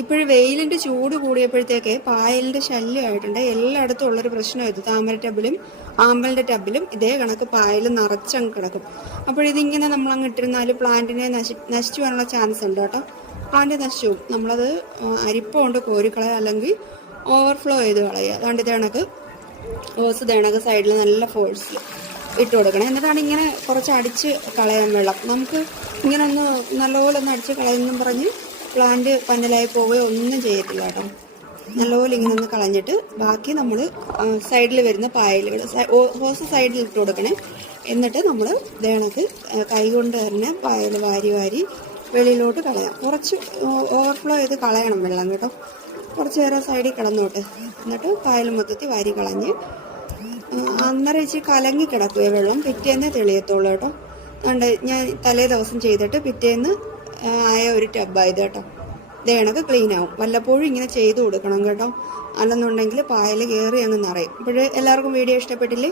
ഇപ്പോഴും വെയിലിൻ്റെ ചൂട് കൂടിയപ്പോഴത്തേക്ക് പായലിൻ്റെ ശല്യമായിട്ടുണ്ട്. എല്ലായിടത്തും ഉള്ളൊരു പ്രശ്നമായിരുന്നു. താമര ടബിലും ആമ്പലിൻ്റെ ടബിലും ഇതേ കണക്ക് പായൽ നിറച്ചങ്ങ് കിടക്കും. അപ്പോഴിതിങ്ങനെ നമ്മളങ്ങ് ഇട്ടിരുന്നാൽ പ്ലാന്റിനെ നശിച്ചു പോകാനുള്ള ചാൻസ് ഉണ്ട് കേട്ടോ. പ്ലാന്റ് നശിച്ചു. നമ്മളത് അരിപ്പ കൊണ്ട് കോരിക്കളയുക, അല്ലെങ്കിൽ ഓവർഫ്ലോ ചെയ്ത് കളയുക. അതുകൊണ്ട് ഇത് കണക്ക് ഓസ് കണക്ക് സൈഡിൽ നല്ല ഫോഴ്സിൽ ഇട്ട് കൊടുക്കണം. എന്നിട്ടാണ് ഇങ്ങനെ കുറച്ച് അടിച്ച് കളയാൻ വെള്ളം. നമുക്ക് ഇങ്ങനെ ഒന്ന് നല്ലപോലെ ഒന്ന് അടിച്ച് കളയുമെന്നും പറഞ്ഞ് പ്ലാന്റ് പന്നലായി പോവുകയോ ഒന്നും ചെയ്യത്തില്ല കേട്ടോ. നല്ലപോലെ ഇങ്ങനെ ഒന്ന് കളഞ്ഞിട്ട് ബാക്കി നമ്മൾ സൈഡിൽ വരുന്ന പായലുകൾ ഹോസ് സൈഡിൽ ഇട്ട് കൊടുക്കണേ. എന്നിട്ട് നമ്മൾ കണക്ക് കൈ കൊണ്ട് തന്നെ പായൽ വാരി വാരി വെളിയിലോട്ട് കളയാം. കുറച്ച് ഓവർഫ്ലോ ചെയ്ത് കളയണം വെള്ളം കേട്ടോ. കുറച്ച് നേരം സൈഡിൽ കിടന്നോട്ട്. എന്നിട്ട് പായൽ മൊത്തത്തിൽ വാരി കളഞ്ഞ് അന്നേരം ഇച്ചിരി കലങ്ങി കിടക്കുക വെള്ളം. പിറ്റേന്ന് തെളിയത്തുള്ളൂ കേട്ടോ. അതുകൊണ്ട് ഞാൻ തലേ ദിവസം ചെയ്തിട്ട് പിറ്റേന്ന് ആയ ഒരു ടബായത് കേട്ടോ. ഇത് കണക്ക് ക്ലീൻ ആവും. വല്ലപ്പോഴും ഇങ്ങനെ ചെയ്ത് കൊടുക്കണം കേട്ടോ. അല്ലെന്നുണ്ടെങ്കിൽ പായൽ കയറി അങ്ങ് നിറയും. അപ്പോൾ എല്ലാവർക്കും വീഡിയോ ഇഷ്ടപ്പെട്ടില്ലേ?